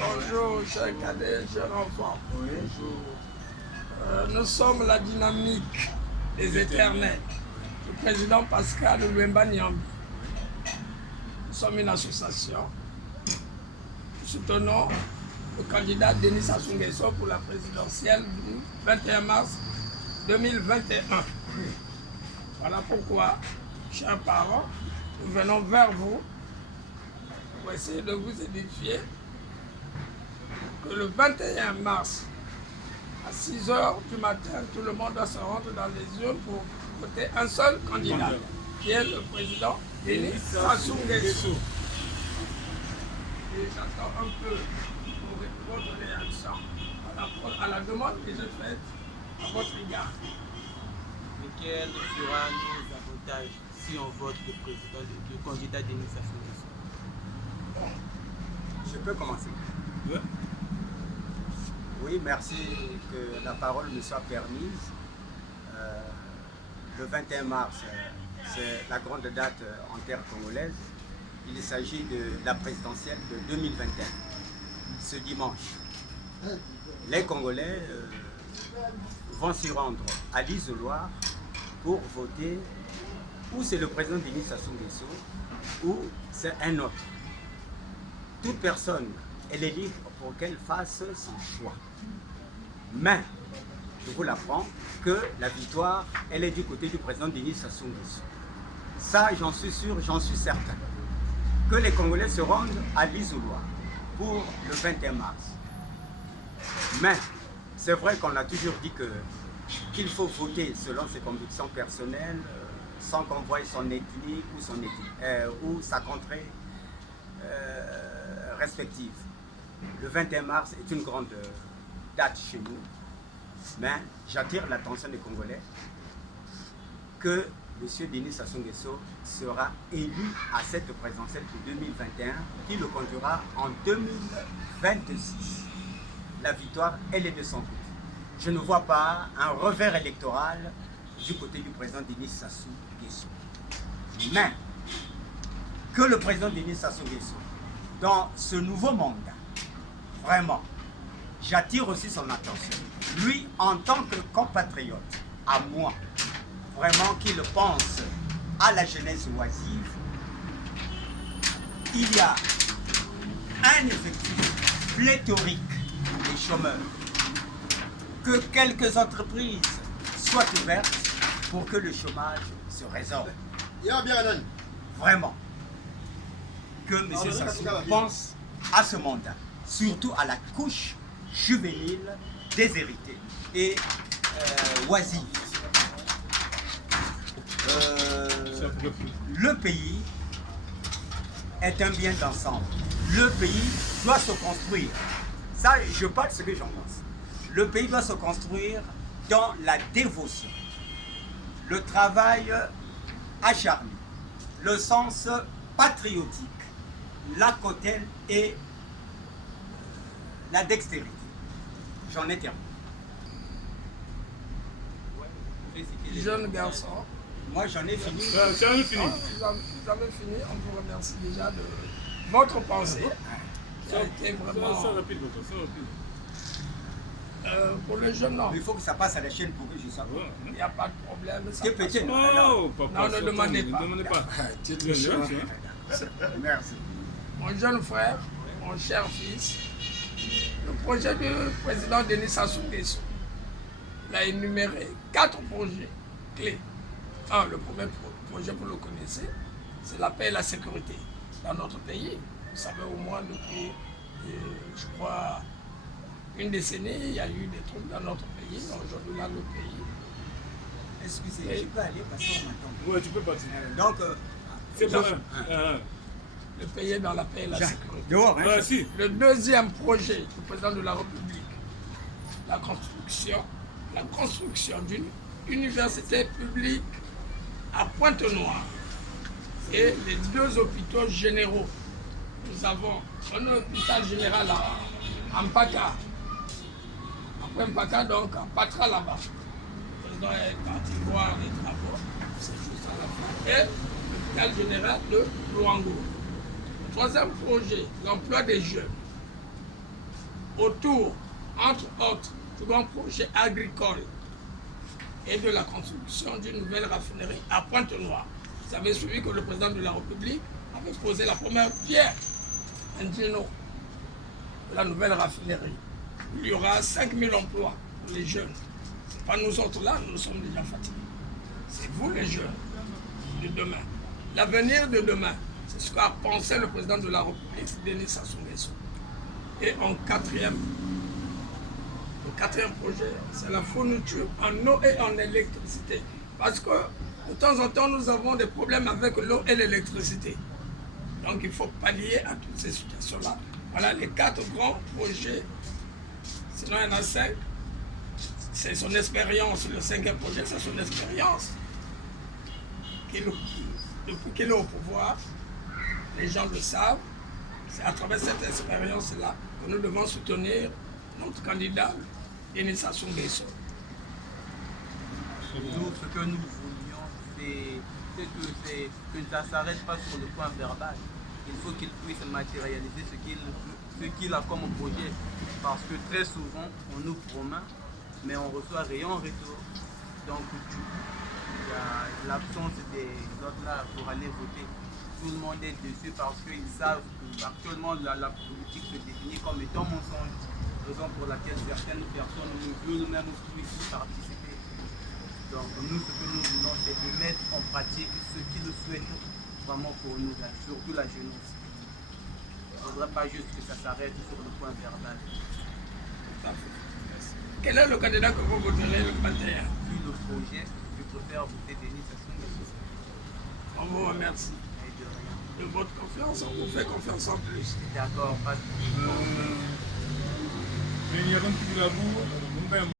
Bonjour, chers cadets, chers enfants. Bonjour. Nous sommes la dynamique des éternels. Le président Pascal Louemba Nyambi. Nous sommes une association. Nous soutenons le candidat Denis Sassou Nguesso pour la présidentielle du 21 mars 2021. Voilà pourquoi, chers parents, nous venons vers vous pour essayer de vous édifier que le 21 mars, à 6 h du matin, tout le monde doit se rendre dans les urnes pour voter un seul candidat, qui est le président Denis Sassou Nguesso. Et j'attends un peu votre réaction à la demande que j'ai faite à votre égard. Mais quel sera nos avantages si on vote le candidat Denis Sassou Nguesso? Je peux commencer. Oui. Oui, merci que la parole me soit permise. Le 21 mars, c'est la grande date en terre congolaise. Il s'agit de la présidentielle de 2021, ce dimanche. Les Congolais vont s'y rendre à l'isoloir pour voter ou c'est le président Denis Sassou Nguesso ou c'est un autre. Toute personne, elle est libre pour qu'elle fasse son choix. Mais, je vous l'apprends, que la victoire, elle est du côté du président Denis Sassou Nguesso. Ça, j'en suis sûr, j'en suis certain. Que les Congolais se rendent à l'isoloir pour le 21 mars. Mais, c'est vrai qu'on a toujours dit qu'il faut voter selon ses convictions personnelles, sans qu'on voie son ethnie ou sa contrée respective. Le 21 mars est une grande date chez nous, mais j'attire l'attention des Congolais que M. Denis Sassou Nguesso sera élu à cette présidentielle de 2021 qui le conduira en 2026. La victoire, elle est de son côté. Je ne vois pas un revers électoral du côté du président Denis Sassou Nguesso. Mais que le président Denis Sassou Nguesso, dans ce nouveau mandat, vraiment, j'attire aussi son attention. Lui, en tant que compatriote, à moi, vraiment qu'il pense à la jeunesse oisive, il y a un effectif pléthorique des chômeurs. Que quelques entreprises soient ouvertes pour que le chômage se résorbe. Vraiment. Que M. Sassou pense à ce mandat, surtout à la couche juvénile, déshéritée et oisive. Le pays est un bien d'ensemble. Le pays doit se construire. Ça, je parle de ce que j'en pense. Le pays doit se construire dans la dévotion, le travail acharné, le sens patriotique, la cautèle et la dextérité. J'en ai terminé. Jeune garçon. Moi, j'en ai fini. Vous avez fini. On vous remercie déjà de votre pensée. Ça a été vraiment... pour les jeunes, non. Il faut que ça passe à la chaîne pour que je sache. Il n'y a pas de problème. C'est petit. Non, ne demandez pas. Merci. Mon jeune frère, mon cher fils, le projet du président Denis Sassou Nguesso, il a énuméré 4 projets clés. Le premier projet, vous le connaissez, c'est la paix et la sécurité dans notre pays. Vous savez, au moins depuis, je crois, une décennie, il y a eu des troubles dans notre pays. Aujourd'hui, là, le pays. Excusez, je peux aller parce qu'on m'attend. Oui, tu peux partir. Donc, c'est bon. Le pays est dans la paix et la sécurité. Dehors, hein? Si. Le deuxième projet du président de la République, la construction d'une université publique à Pointe-Noire et les 2 hôpitaux généraux. Nous avons un hôpital général à Mpaka. Après Mpaka, donc à Patra là-bas. Le président est parti voir les travaux, c'est juste à la fin. Et l'hôpital général de Luango. Le troisième projet, l'emploi des jeunes. autour, entre autres, du grand projet agricole et de la construction d'une nouvelle raffinerie à Pointe-Noire. Vous avez suivi que le président de la République avait posé la première pierre à Ndjino de la nouvelle raffinerie. Il y aura 5000 emplois pour les jeunes. Ce n'est pas nous autres là, nous sommes déjà fatigués. C'est vous les jeunes de demain. L'avenir de demain, c'est ce qu'a pensé le président de la République, Denis Sassou Nguesso. Et le quatrième projet, c'est la fourniture en eau et en électricité. Parce que de temps en temps, nous avons des problèmes avec l'eau et l'électricité. Donc il faut pallier à toutes ces situations-là. Voilà les 4 grands projets. Sinon, il y en a 5. C'est son expérience, le 5e projet, c'est son expérience. Depuis qu'il est au pouvoir, les gens le savent. C'est à travers cette expérience-là que nous devons soutenir notre candidat, Denis Sassou Nguesso. Nous, ce que nous voulions, c'est que ça ne s'arrête pas sur le point verbal. Il faut qu'il puisse matérialiser ce qu'il a comme projet. Parce que très souvent, on nous promet, mais on reçoit rien en retour. Donc, du coup, il y a l'absence des autres là pour aller voter. Tout le monde est dessus parce qu'ils savent qu'actuellement la politique se définit comme étant mensonge. Raison pour laquelle certaines personnes ne veulent même plus y participer. Donc nous, ce que nous voulons, c'est de mettre en pratique ce qu'ils souhaitent vraiment pour nous, là, surtout la jeunesse. Il ne faudrait pas juste que ça s'arrête sur le point verbal. Quel est le candidat que vous voterez le 21? Vu le projet, je préfère voter Denis Sassou Nguesso. On vous remercie. Et de rien. De votre confiance, on vous fait confiance en plus. D'accord, pas de